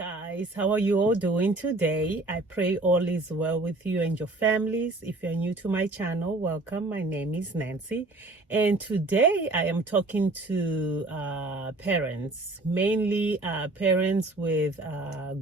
guys, how are you all doing today? I pray all is well with you and your families. If you're new to my channel, welcome. My name is Nancy, and today I am talking to parents, mainly parents with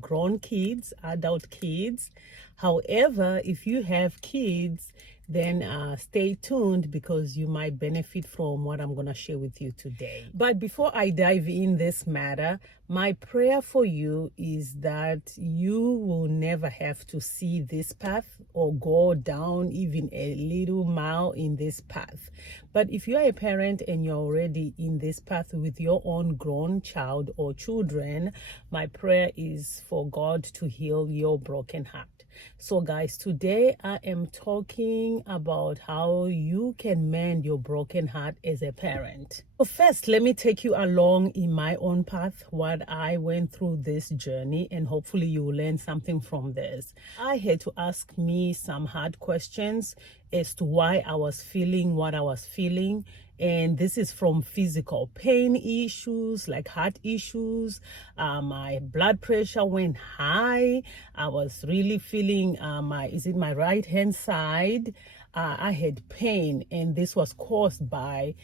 grown kids, adult kids. However, if you have kids, then stay tuned because you might benefit from what I'm going to share with you today. But before I dive in this matter, my prayer for you is that you will never have to see this path or go down even a little mile in this path. But if you are a parent and you're already in this path with your own grown child or children, my prayer is for God to heal your broken heart. So guys, today I am talking about how you can mend your broken heart as a parent. So first, let me take you along in my own path, what I went through this journey, and hopefully you will learn something from this. I had to ask me some hard questions as to why I was feeling what I was feeling. And this is from physical pain issues, like heart issues. My blood pressure went high. I was really feeling my right hand side. I had pain, and this was caused by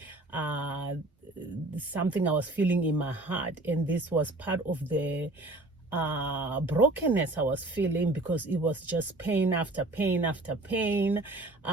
something I was feeling in my heart, and this was part of the brokenness I was feeling, because it was just pain after pain after pain.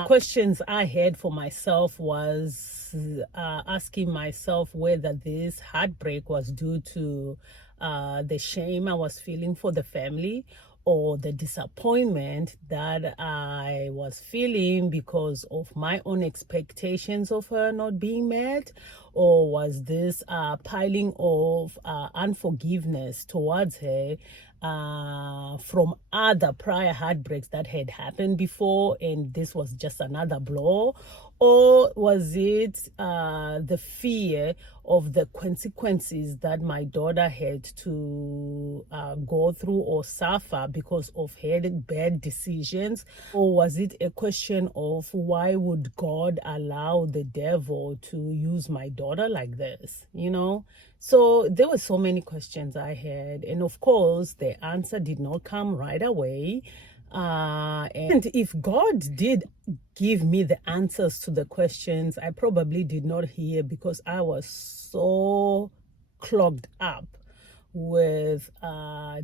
Questions I had for myself was asking myself whether this heartbreak was due to the shame I was feeling for the family, or the disappointment that I was feeling because of my own expectations of her not being met, or was this piling of unforgiveness towards her from other prior heartbreaks that had happened before, and this was just another blow? Or was it the fear of the consequences that my daughter had to go through or suffer because of her bad decisions? Or was it a question of why would God allow the devil to use my daughter like this, you know? So there were so many questions I had, and of course the answer did not come right away. And if God did give me the answers to the questions, I probably did not hear, because I was so clogged up with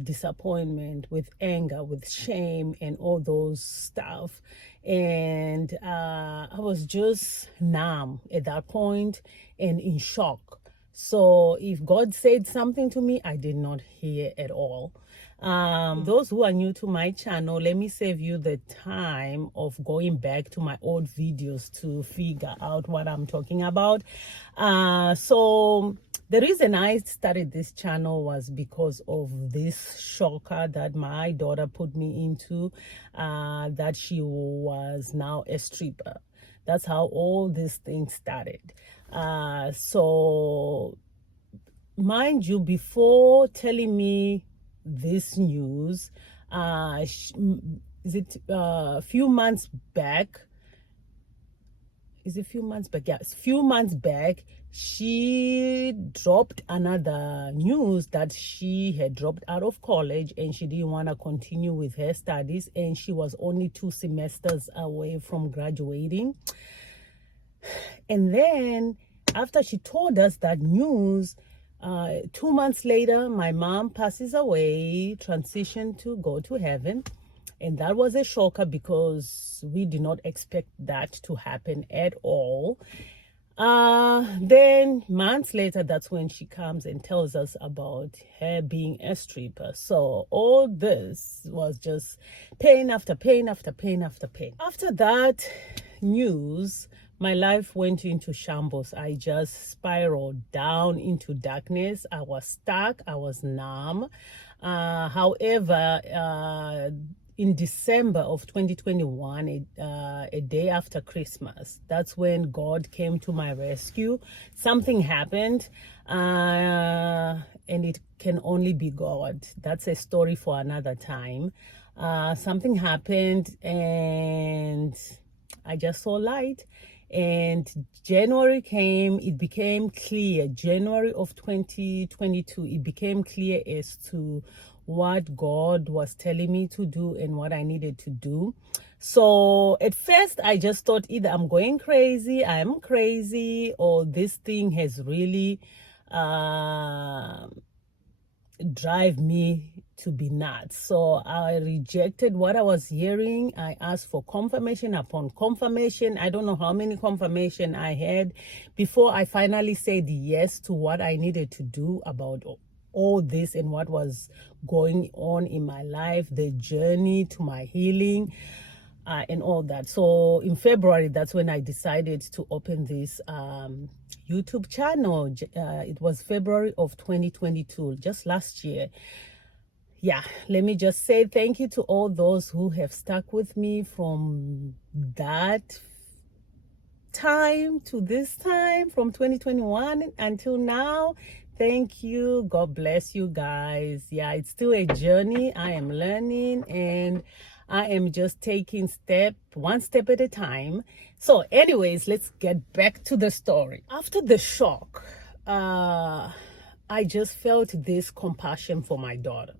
disappointment, with anger, with shame, and all those stuff. And I was just numb at that point and in shock. So if God said something to me, I did not hear at all. Those who are new to my channel, let me save you the time of going back to my old videos to figure out what I'm talking about. So the reason I started this channel was because of this shocker that my daughter put me into, that she was now a stripper. That's how all these things started. So mind you, before telling me this news, is it a few months back? Is it a few months back? Yeah, it's a few months back. She dropped another news that she had dropped out of college and she didn't want to continue with her studies, and she was only 2 semesters away from graduating. And then after she told us that news, 2 months later, my mom passes away, transitioned to go to heaven. And that was a shocker, because we did not expect that to happen at all. Then months later, that's when she comes and tells us about her being a stripper. So all this was just pain after pain after pain after pain. After that news, my life went into shambles. I just spiraled down into darkness. I was stuck. I was numb. However, in December of 2021, a day after Christmas, that's when God came to my rescue. Something happened, and it can only be God. That's a story for another time. Something happened, and I just saw light. And January came, it became clear. January of 2022, it became clear as to what God was telling me to do and what I needed to do. So at first I just thought either I'm going crazy, I am crazy, or this thing has really drive me to be nuts. So I rejected what I was hearing. I asked for confirmation upon confirmation. I don't know how many confirmation I had before I finally said yes to what I needed to do about all this and what was going on in my life, the journey to my healing. And all that. So in February, that's when I decided to open this YouTube channel. It was February of 2022, just last year. Yeah, let me just say thank you to all those who have stuck with me from that time to this time, from 2021 until now. Thank you. God bless you guys. Yeah, it's still a journey. I am learning and I am just taking one step at a time. So anyways, let's get back to the story. After the shock, I just felt this compassion for my daughter.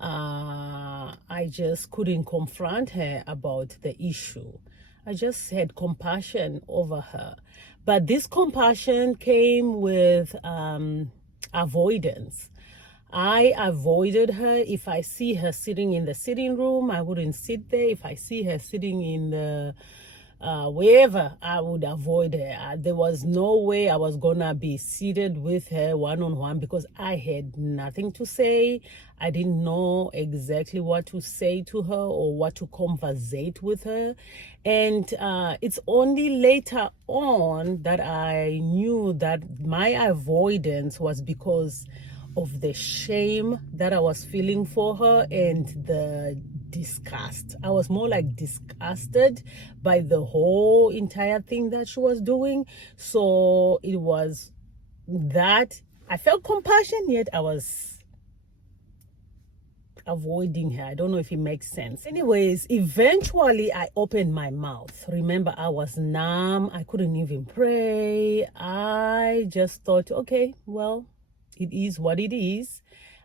I just couldn't confront her about the issue. I just had compassion over her. But this compassion came with avoidance. I avoided her. If I see her sitting in the sitting room, I wouldn't sit there. If I see her sitting in the wherever, I would avoid her. There was no way I was gonna be seated with her one-on-one because I had nothing to say. I didn't know exactly what to say to her or what to conversate with her. And it's only later on that I knew that my avoidance was because of the shame that I was feeling for her and the disgust. I was more like disgusted by the whole entire thing that she was doing. So it was that I felt compassion, yet I was avoiding her. I don't know if it makes sense. Anyways, eventually I opened my mouth. Remember, I was numb. I couldn't even pray. I just thought, okay, well, it is what it is.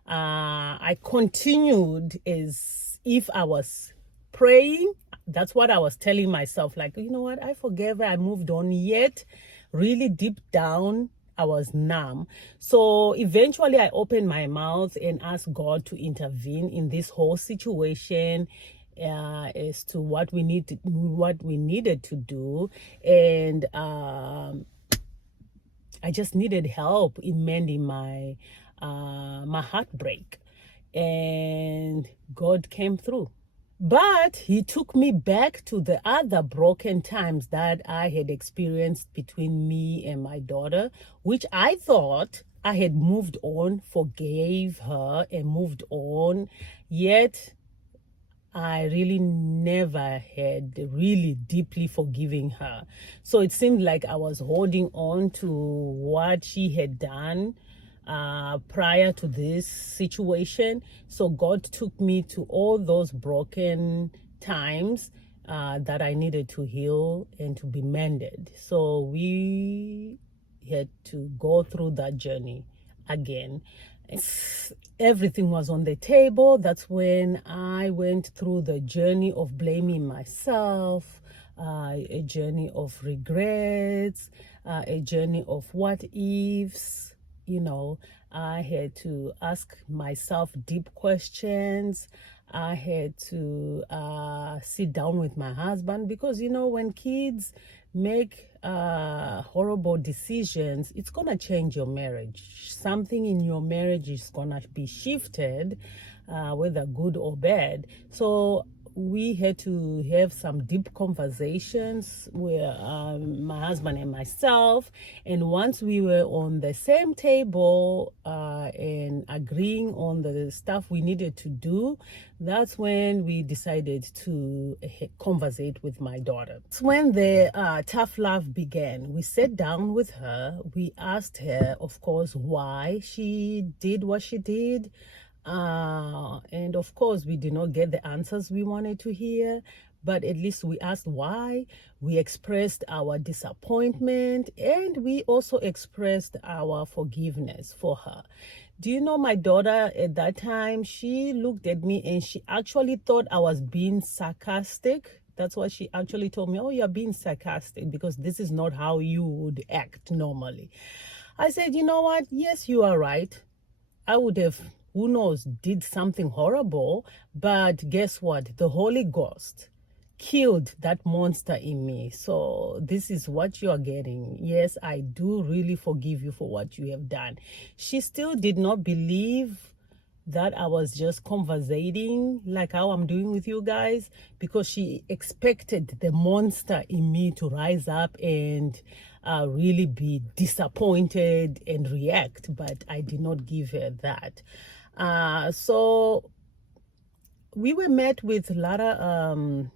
I continued as if I was praying. That's what I was telling myself. Like, you know what? I forgave her. I moved on. Yet, really deep down, I was numb. So eventually I opened my mouth and asked God to intervene in this whole situation as to what we needed to do. And I just needed help in mending my heartbreak, and God came through. But he took me back to the other broken times that I had experienced between me and my daughter, which I thought I had moved on, forgave her and moved on. Yet I really never had really deeply forgiving her. So it seemed like I was holding on to what she had done prior to this situation. So God took me to all those broken times that I needed to heal and to be mended. So we had to go through that journey again. Everything was on the table. That's when I went through the journey of blaming myself, a journey of regrets, a journey of what ifs. You know, I had to ask myself deep questions. I had to sit down with my husband because, you know, when kids make horrible decisions, it's gonna change your marriage. Something in your marriage is gonna be shifted, whether good or bad. So we had to have some deep conversations with my husband and myself. And once we were on the same table and agreeing on the stuff we needed to do, that's when we decided to conversate with my daughter. It's when the tough love began. We sat down with her. We asked her, of course, why she did what she did. And of course, we did not get the answers we wanted to hear, but at least we asked why. We expressed our disappointment, and we also expressed our forgiveness for her. Do you know, my daughter at that time, she looked at me and she actually thought I was being sarcastic. That's what she actually told me. Oh, you're being sarcastic because this is not how you would act normally. I said, you know what? Yes, you are right. I would have, who knows, did something horrible. But guess what? The Holy Ghost killed that monster in me. So this is what you are getting. Yes, I do really forgive you for what you have done. She still did not believe that I was just conversating like how I'm doing with you guys, because she expected the monster in me to rise up and really be disappointed and react, but I did not give her that. So we were met with a lot of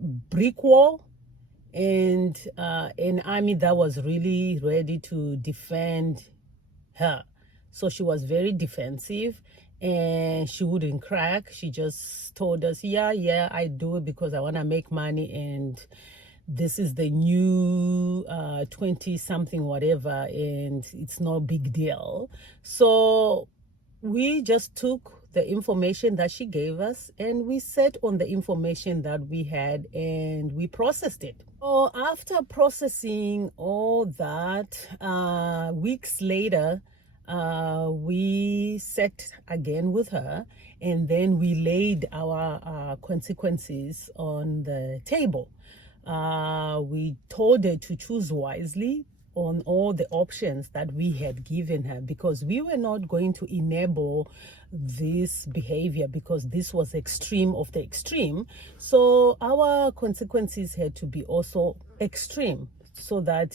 brick wall and an army that was really ready to defend her. So she was very defensive and she wouldn't crack. She just told us, yeah, I do it because I want to make money, and this is the new 20 something whatever, and it's no big deal. So we just took the information that she gave us and we sat on the information that we had and we processed it. So after processing all that, weeks later, we sat again with her and then we laid our consequences on the table. We told her to choose wisely on all the options that we had given her, because we were not going to enable this behavior because this was extreme of the extreme. So our consequences had to be also extreme so that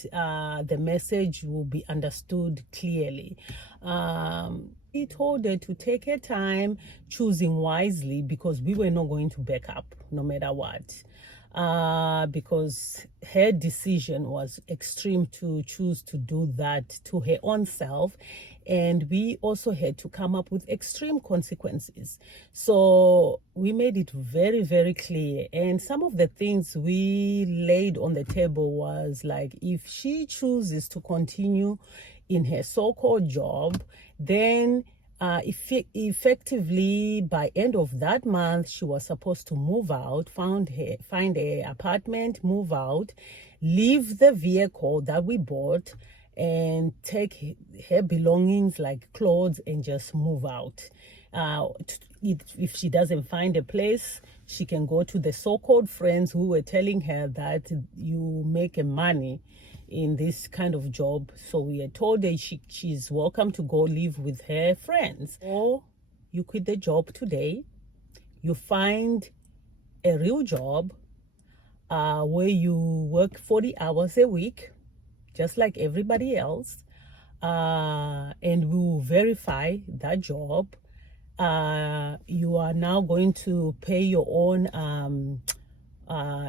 the message will be understood clearly. We told her to take her time, choosing wisely, because we were not going to back up no matter what. Because her decision was extreme to choose to do that to her own self, and we also had to come up with extreme consequences. So we made it very, very clear, and some of the things we laid on the table was like, if she chooses to continue in her so-called job, then effectively by end of that month she was supposed to move out, find a apartment, move out, leave the vehicle that we bought, and take her belongings like clothes and just move out. If she doesn't find a place, she can go to the so-called friends who were telling her that you make money in this kind of job. So we had told her she's welcome to go live with her friends. Or you quit the job today, you find a real job where you work 40 hours a week, just like everybody else, and we will verify that job. You are now going to pay your own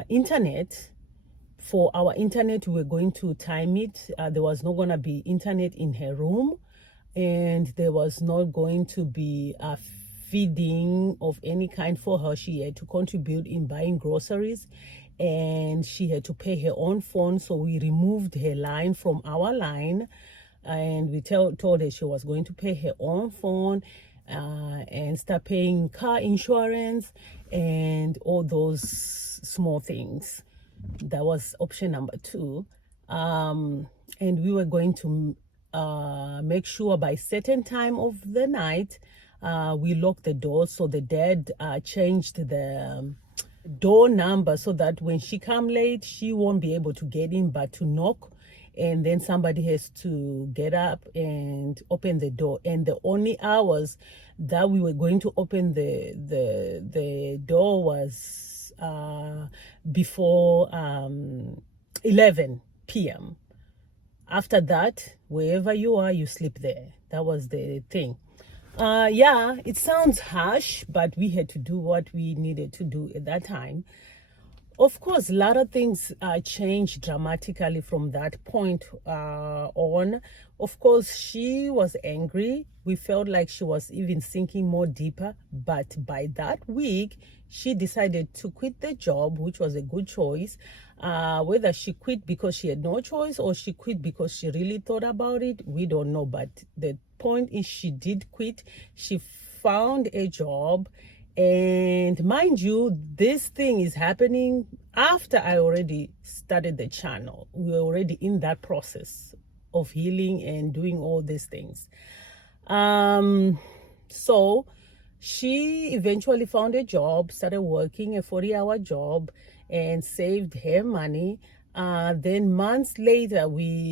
internet. For our internet, we were going to time it. There was not going to be internet in her room, and there was not going to be a feeding of any kind for her. She had to contribute in buying groceries, and she had to pay her own phone. So we removed her line from our line, and we told her she was going to pay her own phone and start paying car insurance and all those small things. That was option number 2. And we were going to make sure by certain time of the night we lock the doors. So the dad changed the door number so that when she come late, she won't be able to get in but to knock, and then somebody has to get up and open the door. And the only hours that we were going to open the door was before 11 p.m. After that, wherever you are, you sleep there. That was the thing. Yeah, it sounds harsh, but we had to do what we needed to do at that time. Of course, a lot of things changed dramatically from that point on. Of course, she was angry. We felt like she was even sinking more deeper. But by that week, she decided to quit the job, which was a good choice. Whether she quit because she had no choice or she quit because she really thought about it, we don't know. But the point is, she did quit. She found a job. And mind you, this thing is happening after I already started the channel. We were already in that process of healing and doing all these things. So she eventually found a job, started working a 40-hour job, and saved her money. Then months later,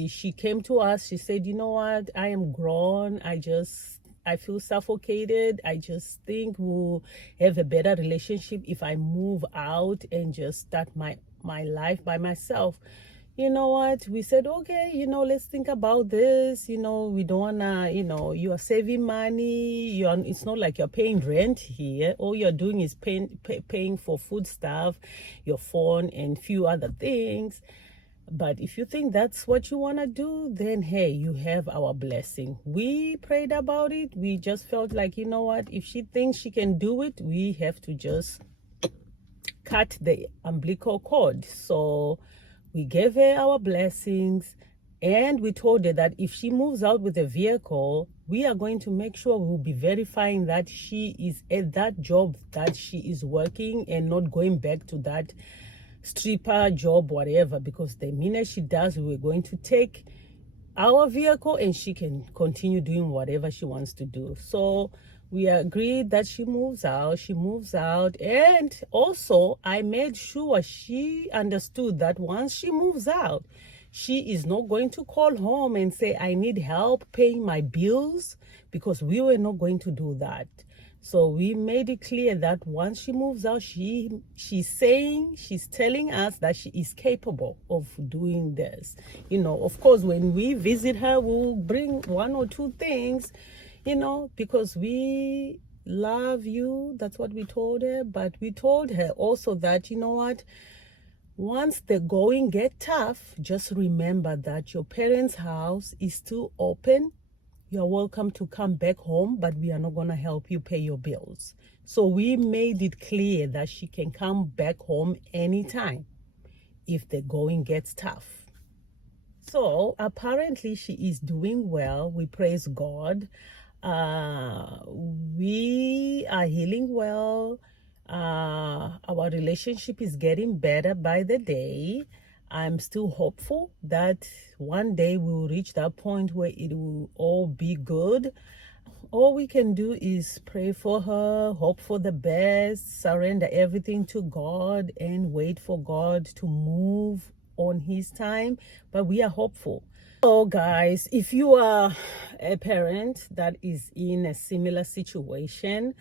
she came to us. She said, "You know what? I am grown. I feel suffocated. I just think we'll have a better relationship if I move out and just start my life by myself." You know what? We said, okay, let's think about this. We don't wanna, you are saving money. It's not like you're paying rent here. All you're doing is paying for food stuff, your phone, and few other things. But if you think that's what you want to do, then hey, you have our blessing. We prayed about it. We just felt like, you know what, if she thinks she can do it, we have to just cut the umbilical cord. So we gave her our blessings, and we told her that if she moves out with a vehicle, we are going to make sure we'll be verifying that she is at that job that she is working and not going back to that stripper job, whatever, because the minute she does, we're going to take our vehicle and she can continue doing whatever she wants to do. So we agreed that she moves out. And also I made sure she understood that once she moves out, she is not going to call home and say, "I need help paying my bills," because we were not going to do that. So we made it clear that once she moves out, she's telling us that she is capable of doing this. Of course, when we visit her, we'll bring one or two things, because we love you. That's what we told her. But we told her also that, you know what, once the going get tough, just remember that your parents' house is still open. You're welcome to come back home, but we are not going to help you pay your bills. So we made it clear that she can come back home anytime if the going gets tough. So apparently she is doing well. We praise God. We are healing well. Our relationship is getting better by the day. I'm still hopeful that one day we will reach that point where it will all be good. All we can do is pray for her, hope for the best, surrender everything to God, and wait for God to move on His time. But we are hopeful. So guys, if you are a parent that is in a similar situation,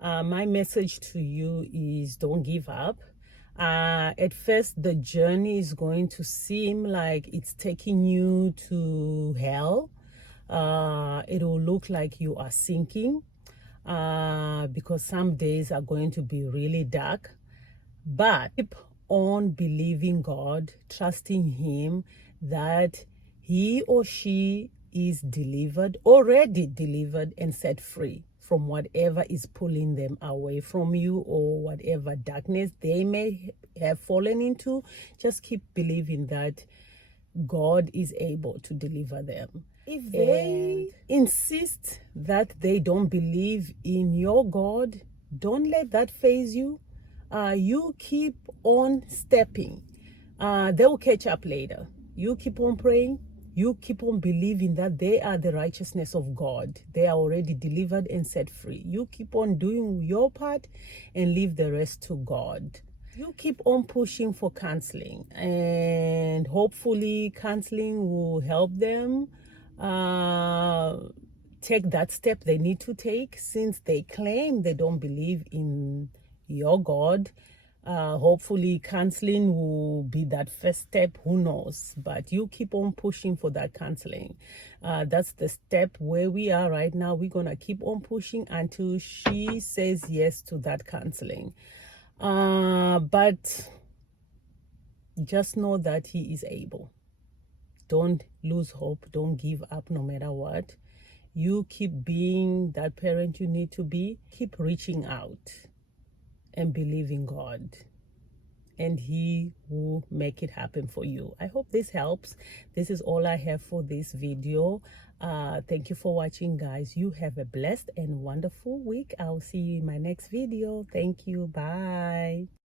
my message to you is don't give up. At first, the journey is going to seem like it's taking you to hell. It will look like you are sinking because some days are going to be really dark. But keep on believing God, trusting Him that he or she is already delivered and set free from whatever is pulling them away from you or whatever darkness they may have fallen into. Just keep believing that God is able to deliver them. If they insist that they don't believe in your God, don't let that faze you. You keep on stepping. They will catch up later. You keep on praying. You keep on believing that they are the righteousness of God. They are already delivered and set free. You keep on doing your part and leave the rest to God. You keep on pushing for counseling, and hopefully counseling will help them take that step they need to take, since they claim they don't believe in your God. Hopefully counseling will be that first step. Who knows? But you keep on pushing for that counseling. That's the step where we are right now. We're gonna keep on pushing until she says yes to that counseling. But just know that He is able. Don't lose hope. Don't give up no matter what. You keep being that parent you need to be. Keep reaching out and believing God, and He will make it happen for you. I hope this helps. This is all I have for this video. Thank you for watching, guys. You have a blessed and wonderful week. I'll see you in my next video. Thank you. Bye.